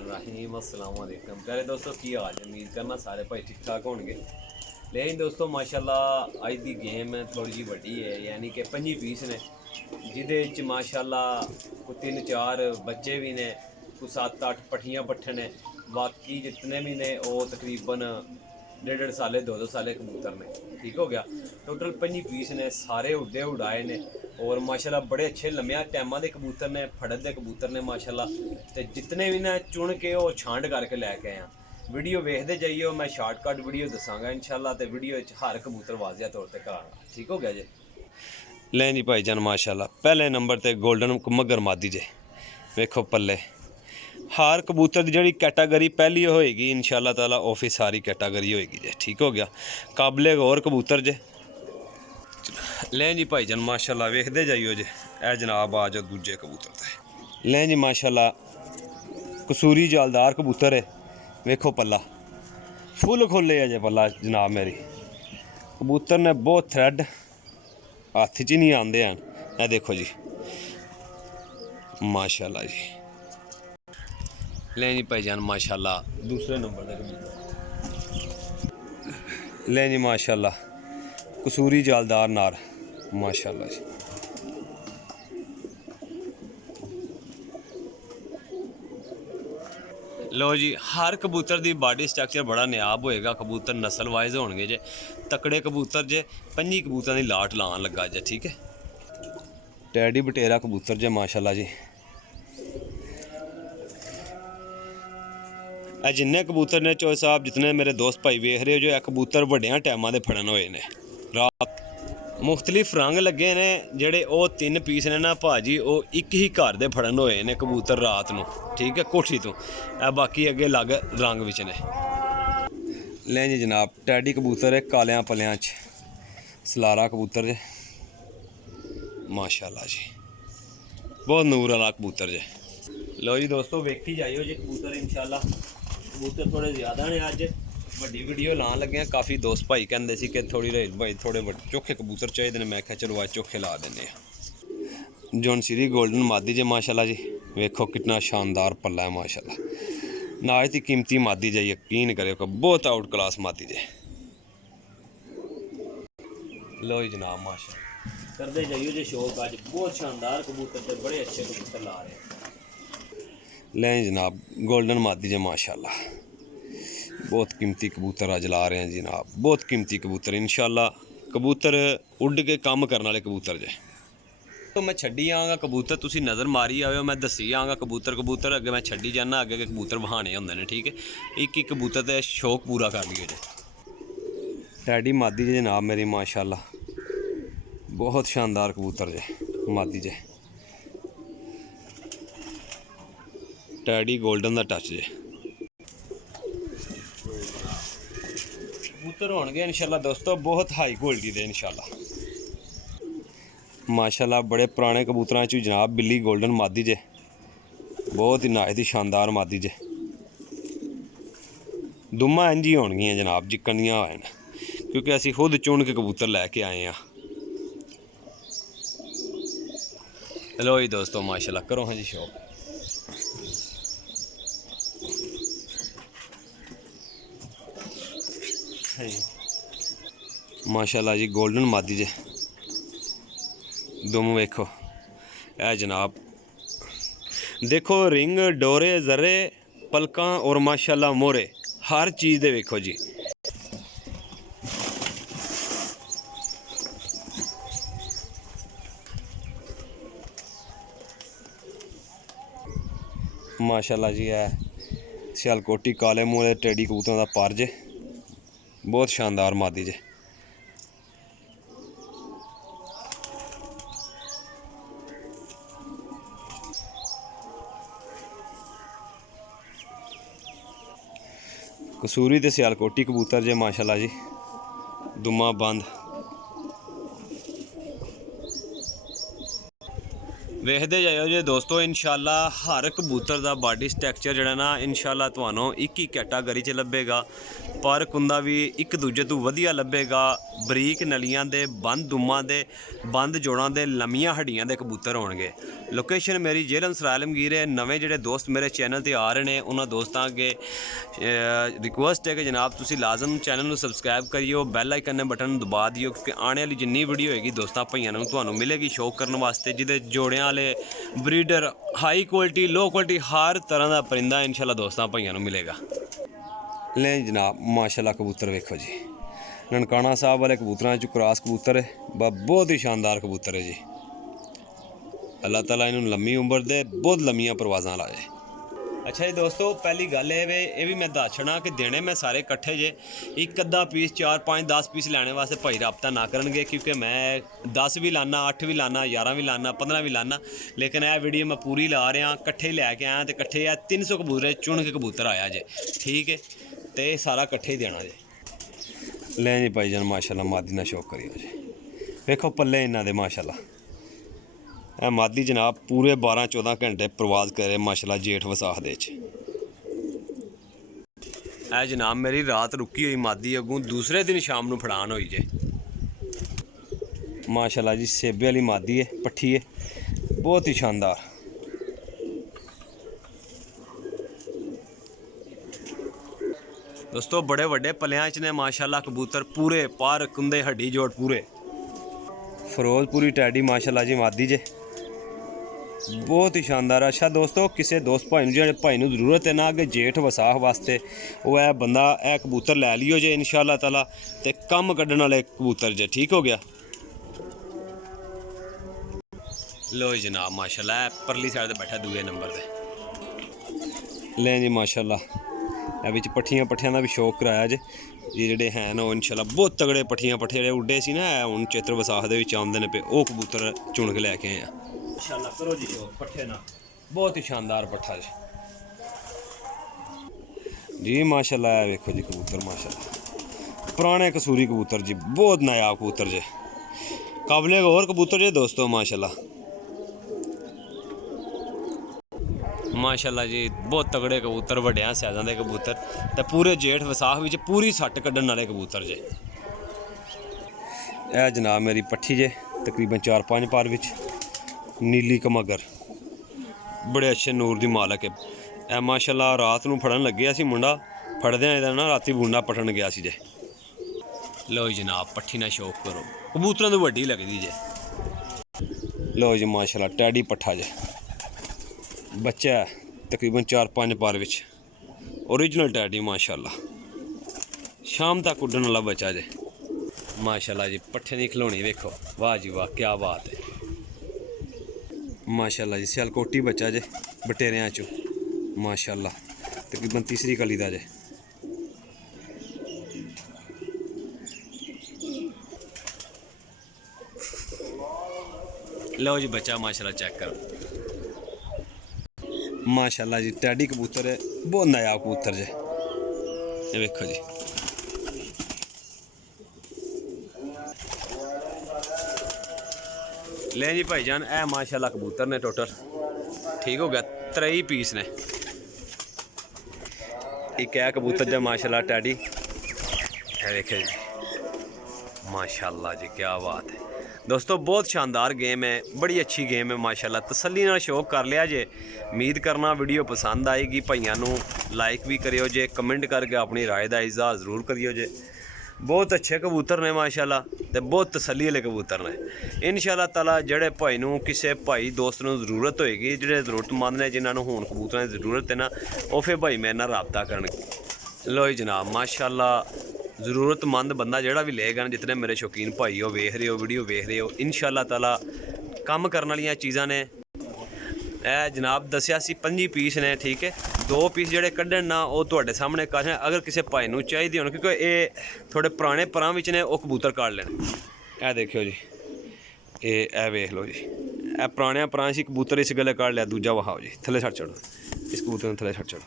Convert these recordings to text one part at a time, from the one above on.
बिस्मिल्लाहिर्रहमानिर्रहीम अस्सलाम वालेकुम प्यारे दोस्तों की हाल है। उम्मीद करना सारे भाई ठीक ठाक होंगे। लेकिन दोस्तों माशाल्लाह अज दी गेम थोड़ी जी वड्डी है, यानी कि 5 पीस ने जिहदे माशाल्लाह कोई 3-4 बच्चे भी ने, कोई 7-8 पट्ठियां पट्ठे ने, बाकी जितने भी ने वो तकरीबन 1.5 साले 2-2 साले कबूतर ने। ठीक हो गया। टोटल 5 पीस ने, सारे उड्डे उड़ाए ने और माशाल्लाह बड़े अच्छे लम्बिया टैमा के कबूतर ने, फड़त के कबूतर ने माशाल्लाह। तो जितने भी ने चुन के वो छांट करके लैके आए हैं। वीडियो वेखते जाइए, मैं शार्टकट वीडियो दसांगा इंशाल्लाह। तो वीडियो हर कबूतर वाजिया तौर पर करांगा। ठीक हो गया जी। लें जी भाईजान माशाल्लाह पहले नंबर ते गोल्डन मगर मादी जे वेखो पल्ले। हर कबूतर की जी कैटागरी पहली होएगी इंशाल्लाह ताला, वो फिर सारी कैटागरी होएगी जे। ठीक हो गया। काबले गौर कबूतर जे। लें जी भाईजान माशाल्लाह वेखते जाइयो जे। ए जनाब आ जाओ दूजे कबूतर ते। लें जी माशाल्लाह कसूरी जालदार कबूतर है। वेखो पल्ला फुल खोले अजे पल्ला जनाब मेरी। कबूतर ने बहुत थ्रैड हत्थ च नहीं आते हैं। ए देखो जी माशाल्लाह जी। लें जी भाईजान माशाल्लाह दूसरे नंबर का कबूतर। लें जी माशाल्लाह कसूरी जालदार नार माशाल्लाह जी। लो जी हर कबूतर की बॉडी स्ट्रक्चर बड़ा नायाब होएगा। कबूतर नस्ल वाइज होंगे जे। तकड़े कबूतर जे 5 कबूतर की लाट लान लगा जे। ठीक है। टैडी बटेरा कबूतर जे माशाल्लाह जी। ए जिन्ने कबूतर ने चो साहब जितने मेरे दोस्त भाई वेख रहे हो जो कबूतर वड्डिया टाइमां दे फड़न होए ने। रात मुख्तलिफ रंग लगे ने जेड़े वो 3 पीस ने ना भाजी, वो एक ही घर दे फड़न होए ने कबूतर रात नूं। ठीक है कोठी तो बाकी अगे अलग रंग विच ने। लें जी जनाब टैडी कबूतर है कालियां पलियां च सलारा कबूतर जे माशाल्लाह जी। बहुत नूर वाला कबूतर जे। लो जी दोस्तों वेखी जाइयो जी कबूतर इंशाल्लाह। कबूतर थोड़े ज़्यादा ने अज वड्डी वीडियो लान लगे। काफ़ी दोस्त भाई कहते सी कि थोड़ी रही भाई थोड़े चोखे कबूतर चाहिए ने। मैं चलो आज चोखे ला देने। जौनसीरी गोल्डन मादी जे माशाल्लाह जी। वेखो कितना शानदार पल्ला है माशाल्लाह। नाज की कीमती मादी जे, यकीन करो बहुत आउट क्लास मादी जे। लो जी जनाब माशाल्लाह करते जाइयो जी शौक। अज बहुत शानदार कबूतर ते बड़े अच्छे कबूतर ला रहे हैं। लें जनाब गोल्डन मादी जे माशाल्लाह। बहुत कीमती कबूतर अज ला रहे हैं जनाब। बहुत कीमती कबूतर इंशाल्लाह। कबूतर उड़ के काम करने वाले कबूतर जे। तो मैं छड्डी आंगा कबूतर, तुसी नज़र मारी आओ, मैं दसी आंगा कबूतर कबूतर अगे मैं छड्डी जाना। अगे कबूतर बहाने होंदे ने। ठीक है। एक कबूतर ते शौक पूरा कर लियो जे। टैडी मादी जे जनाब मेरी माशाल्लाह। बहुत शानदार कबूतर जे मादी जे। टैडी गोल्डन का टच जे। कबूतर होंगे इंशाल्लाह दोस्तों बहुत हाई क्वालिटी दे इंशाल्लाह माशाल्लाह। बड़े पुराने कबूतरां च जनाब बिल्ली गोल्डन मादी जे। बहुत ही नायत ही शानदार मादी जे। दुम्मा इंज ही होणगियां जनाब जिक्कनियां होन, क्योंकि असीं खुद चुन के कबूतर लैके आए हैं। लो जी दोस्तों माशाल्लाह करो हाँ जी शौक। माशाल्लाह जी गोल्डन मादी जे। दुम वेखो ए जनाब। देखो रिंग डोरे जरे पलकां और माशाल्लाह मोरे हर चीज़ दे वेखो जी। माशाल्लाह जी है सियालकोटी काले मूले टेडी कबूतरों का पर जे। बहुत शानदार मादी जे। कसूरी ते सियालकोटी कबूतर जे माशाल्लाह जी। दुम्मा बंद ਵੇਖਦੇ ਜਾਇਓ ਜੇ ਦੋਸਤੋ ਇਨਸ਼ਾਅੱਲਾ ਹਰ ਕਬੂਤਰ ਦਾ ਬਾਡੀ ਸਟਰਕਚਰ ਜਿਹੜਾ ਨਾ ਇਨਸ਼ਾਅੱਲਾ ਤੁਹਾਨੂੰ ਇੱਕ ਹੀ ਕੈਟਾਗਰੀ 'ਚ ਲੱਭੇਗਾ। ਪਰ ਕੁੰਦਾ ਵੀ ਇੱਕ ਦੂਜੇ ਤੋਂ ਵਧੀਆ ਲੱਭੇਗਾ। ਬਰੀਕ ਨਲੀਆਂ ਦੇ, ਬੰਦ ਦੁੰਮਾਂ ਦੇ, ਬੰਦ ਜੋੜਾਂ ਦੇ, ਲੰਮੀਆਂ ਹੱਡੀਆਂ ਦੇ ਕਬੂਤਰ ਹੋਣਗੇ। ਲੋਕੇਸ਼ਨ ਮੇਰੀ ਜੇਹਲਮ ਸਰਾਏ ਆਲਮਗੀਰ ਹੈ। ਨਵੇਂ ਜਿਹੜੇ ਦੋਸਤ ਮੇਰੇ ਚੈਨਲ ਤੇ ਆ ਰਹੇ ਨੇ ਉਹਨਾਂ ਦੋਸਤਾਂ ਅੱਗੇ ਰਿਕੁਐਸਟ ਹੈ ਕਿ ਜਨਾਬ ਤੁਸੀਂ ਲਾਜ਼ਮ ਚੈਨਲ ਨੂੰ ਸਬਸਕ੍ਰਾਈਬ ਕਰਿਓ, ਬੈਲ ਆਈਕਨ ਦੇ ਬਟਨ ਨੂੰ ਦਬਾ ਦਿਓ, ਕਿਉਂਕਿ ਆਉਣ ਵਾਲੀ ਜਿੰਨੀ ਵੀਡੀਓ ਹੋਏਗੀ ਦੋਸਤਾਂ ਭਾਈਆਂ ਨੂੰ ਤੁਹਾਨੂੰ ਮਿਲੇਗੀ ਸ਼ੌਕ ਕਰਨ ਵਾਸਤੇ, ਜਿਹਦੇ ਜੋੜਿਆਂ ਵਾਲੇ breeder high quality, low quality ਹਰ ਤਰ੍ਹਾਂ ਦਾ ਪਰਿੰਦਾ ਇਨਸ਼ਾਅੱਲਾ ਦੋਸਤਾਂ ਭਾਈਆਂ ਨੂੰ ਮਿਲੇਗਾ। ਲੈ ਜਨਾਬ ਮਾਸ਼ਾਅੱਲਾ ਕਬੂਤਰ ਵੇਖੋ ਜੀ, ਨਨਕਾਣਾ ਸਾਹਿਬ वाले कबूतर चो क्रॉस कबूतर है, बहुत ही शानदार कबूतर है जी। अल्लाह ताला इन्होंने लम्मी उम्र दे, बहुत लम्मियां परवाज़ां लाए। अच्छा जी दोस्तों पहली गल ये भी मैं दस छड़ा कि देने मैं सारे कट्ठे जे, एक अद्धा पीस 4 5 10 पीस लैने वास्ते भाई रबता ना करनगे, क्योंकि मैं 10 भी लाना, 8 भी लाना, 11 भी लाना, 15 भी लाना, लेकिन यह वीडियो मैं पूरी ला रहा कट्ठे लैके आया तो कट्ठे 300 कबूतर चुन के कबूतर आया जे, ठीक है, तो सारा कट्ठे ही देना जे। ले जी भाईजान माशाल्लाह मादी ना शौक करियो जी, वेखो पल्ले इन्हां दे माशाल्लाह। ए मादी जनाब पूरे 12 14 घंटे प्रवास करे माशाल्लाह जेठ वसाख दे च। ए जनाब मेरी रात रुकी हुई मादी अगों दूसरे दिन शाम नूं फड़ान होई जे माशाल्लाह जी। सेबे वाली मादी है, पट्ठी है, बहुत ही शानदार। दोस्तों बड़े वड्डे पलियां च ने माशाल्लाह कबूतर, पूरे पार कुंदे हड्डी जोड़ पूरे। फिरोजपुरी टैडी माशाल्लाह जी मादी जे, बहुत ही शानदार। अच्छा दोस्तों किसी दोस्त भाई नूं जेह्ड़े भाई नूं जरूरत है ना अगे जेठ वसाख वास्ते, वो है बंदा ए कबूतर लै लियो जे इंशाअल्लाह ताला, ते कम कड्ढण वाले कबूतर जे, ठीक हो गया। लो जनाब माशाल्लाह परली साइड ते बैठा दूए नंबर ते। ले जी माशाल्लाह पट्ठियां पट्ठियां का भी शौक कराया जे, ये जेडे हैं ना इंशाल्लाह बहुत तगड़े पट्ठियां पट्ठे जेडे उड्डे सी ना हुण चेत्र वसाख दे विच आउंदे ने पे, वो कबूतर चुन के लैके आए इंशाल्लाह। करो जी पट्ठे ना, बहुत ही शानदार पट्ठा जी माशाल्लाह। वेखो जी कबूतर माशाल्लाह पुराने कसूरी कबूतर जी, बहुत नायाब कबूतर जे, काबले और कबूतर जे दोस्तों माशाल्लाह माशाल्लाह जी। बहुत तगड़े कबूतर, वड्डियां साइज़ां दे कबूतर, ते पूरे जेठ वसाख विच पूरी सट कड्ढण वाले कबूतर जे। यह जनाब मेरी पट्ठी जे तकरीबन 4 5 पार विच, नीली कमगर, बड़े अच्छे नूर दी मालक है। यह माशाल्लाह रात नूं फड़न लग्या सी मुंडा, फड़दे आए ना राती बूंडा पटन गया सी जे। लो जनाब पट्ठी ना शौक करो, कबूतरां तो वड्डी लगदी जे। लो जी माशाल्लाह टैडी पट्ठा जे, बच्चा है तकरीबन 4 5 पार विच, ओरिजिनल टैडी माशाल्लाह, शाम तक उड्डण वाला बच्चा जे माशाल्लाह जी। पट्ठे दी खिलौनी वेखो, वाह जी वाह क्या बात है माशाल्लाह जी। सियालकोटी बच्चा जे बटेरियां चो माशाल्लाह, तकरीबन तीसरी कली दा जे। लो जी बच्चा माशाल्लाह चेक करो माशाल्लाह जी। टैडी कबूतर है, बहुत नायाब कबूतर जे, ये देखो जी। ले जी भाईजान ए माशाल्लाह कबूतर ने टोटल, ठीक हो गया 3 पीस ने। एक है कबूतर जो माशाल्लाह टैडी, ये देखे जी माशाल्लाह जी क्या बात है दोस्तों। बहुत शानदार गेम है, बड़ी अच्छी गेम है माशाल्लाह। तसल्ली नाल शौक कर लिया जे, उम्मीद करना वीडियो पसंद आएगी। भाइयों नूं लाइक भी करियो जे, कमेंट करके अपनी राय का इजहार जरूर करियो जे। बहुत अच्छे कबूतर ने माशाल्लाह, ते बहुत तसल्ली वाले कबूतर ने इंशाअल्लाह ताला। जेड़े भाई नूं किसी भाई दोस्त नूं जरूरत होएगी, जेड़े जरूरतमंद ने जिन्हां नूं हुण कबूतरां दी जरूरत है ना, वो फिर भाई मेरे नाल राबता करन। लो जनाब माशाल्लाह ज़रूरतमंद बंदा जोड़ा भी लेगा ना, जितने मेरे शौकीन भाई हो वेख रहे हो वीडियो वेख रहे हो, इंशाअल्लाह ताला कम करने वाली चीज़ां ने। ए जनाब दसिया सी 5 पीस ने, ठीक है। 2 पीस जोड़े कड्ढन ना वो तुहाडे सामने कर, अगर किसी भाई नूं चाहिए होण, क्योंकि ये थोड़े पुराने परां विच ने, वो कबूतर काट लेने। ए देखियो जी, ए वेख लो जी, ए पुराने परां सी कबूतर इस गले काट लिया। दूजा वहाओ जी, थले छड़ चढ़ो इस कबूतर नूं, थले छड़ चढ़ो।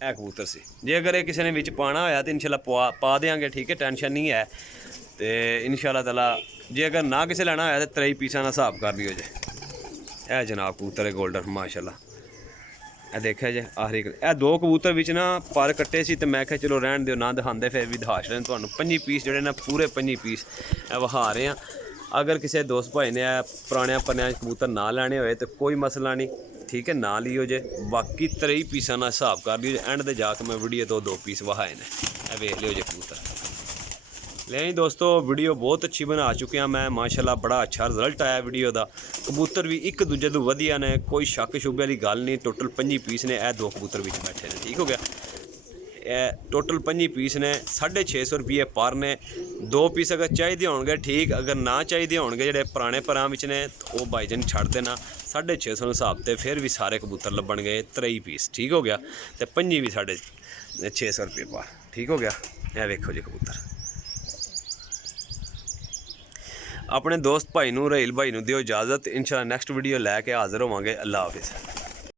ए कबूतर सी, जे अगर ये किसी ने विच पाना होया तो इंशाल्लाह पा देंगे, ठीक है, टेंशन नहीं है। तो इंशाल्लाह ताला ਜੇ ਅਗਰ ਨਾ ਕਿਸੇ ਲੈਣਾ ਹੋਇਆ ਤਾਂ 23 ਪੀਸਾਂ ਦਾ ਹਿਸਾਬ ਕਰ ਲਿਓ ਜੇ। ਇਹ ਜਨਾਬ ਕਬੂਤਰ ਹੈ ਗੋਲਡਨ ਮਾਸ਼ਾਅੱਲਾ। ਇਹ ਦੇਖਿਆ ਜੇ ਆਖਰੀ ਇਹ 2 ਕਬੂਤਰ ਵਿੱਚ ਨਾ ਪਰ ਕੱਟੇ ਸੀ ਤੇ ਮੈਂ ਕਿਹਾ ਚਲੋ ਰਹਿਣ ਦਿਓ ਨਾ ਦਿਖਾਉਂਦੇ, ਫਿਰ ਵੀ ਦਿਖਾ ਛੱਡਣ ਤੁਹਾਨੂੰ 25 ਪੀਸ ਜਿਹੜੇ ਨੇ ਪੂਰੇ 25 ਪੀਸ ਇਹ ਵਿਖਾ ਰਹੇ ਆ। ਅਗਰ ਕਿਸੇ ਦੋਸਤ ਭਾਈ ਨੇ ਪੁਰਾਣਿਆਂ ਪੰਨਿਆਂ ਕਬੂਤਰ ਨਾ ਲੈਣੇ ਹੋਏ ਤਾਂ ਕੋਈ ਮਸਲਾ ਨਹੀਂ, ਠੀਕ ਹੈ, ਨਾ ਲਿਓ ਜੇ। ਬਾਕੀ 23 ਪੀਸਾਂ ਦਾ ਹਿਸਾਬ ਕਰ ਲਿਓ ਜੇ। ਐਂਡ ਤੇ ਜਾ ਕੇ ਮੈਂ ਵੀਡੀਓ ਤੋਂ 2 ਪੀਸ ਵਿਖਾਏ ਨੇ, ਇਹ ਵੇਖ ਲਿਓ ਜੇ ਕਬੂਤਰ। ਲੈ ਜੀ ਦੋਸਤੋ ਵੀਡੀਓ ਬਹੁਤ ਅੱਛੀ ਬਣਾ ਚੁੱਕਿਆ ਮੈਂ ਮਾਸ਼ਾਅੱਲਾ, ਬੜਾ ਅੱਛਾ ਰਿਜ਼ਲਟ ਆਇਆ ਵੀਡੀਓ ਦਾ। ਕਬੂਤਰ ਵੀ ਇੱਕ ਦੂਜੇ ਤੋਂ ਵਧੀਆ ਨੇ, ਕੋਈ ਸ਼ੱਕ ਸ਼ੁਬੇ ਵਾਲੀ ਗੱਲ ਨਹੀਂ। ਟੋਟਲ 25 ਪੀਸ ਨੇ, ਇਹ 2 ਕਬੂਤਰ ਵਿੱਚ ਬੈਠੇ ਨੇ, ਠੀਕ ਹੋ ਗਿਆ। ਇਹ ਟੋਟਲ 25 ਪੀਸ ਨੇ, 650 ਰੁਪਏ ਪਰ ਨੇ। 2 ਪੀਸ ਅਗਰ ਚਾਹੀਦੇ ਹੋਣਗੇ ਠੀਕ, ਅਗਰ ਨਾ ਚਾਹੀਦੇ ਹੋਣਗੇ ਜਿਹੜੇ ਪੁਰਾਣੇ ਪਰਾਂ ਵਿੱਚ ਨੇ ਉਹ ਭਾਈਜਾਨ ਛੱਡ ਦੇਣਾ। 650 ਦੇ ਹਿਸਾਬ ਤੇ ਫਿਰ ਵੀ ਸਾਰੇ ਕਬੂਤਰ ਲੱਭਣਗੇ 23 ਪੀਸ, ਠੀਕ ਹੋ ਗਿਆ। ਤੇ 25 ਵੀ 650 ਰੁਪਏ ਪਰ, ਠੀਕ ਹੋ ਗਿਆ। ਇਹ ਵੇਖੋ ਜੀ ਕਬੂਤਰ। ਆਪਣੇ ਦੋਸਤ ਭਾਈ ਨੂੰ ਰਾਹੀਲ ਭਾਈ ਨੂੰ ਦਿਓ ਇਜਾਜ਼ਤ। ਇੰਸ਼ਾਅੱਲਾ ਨੈਕਸਟ ਵੀਡੀਓ ਲੈ ਕੇ ਹਾਜ਼ਰ ਹੋਵਾਂਗੇ। ਅੱਲਾ ਹਾਫਿਜ਼।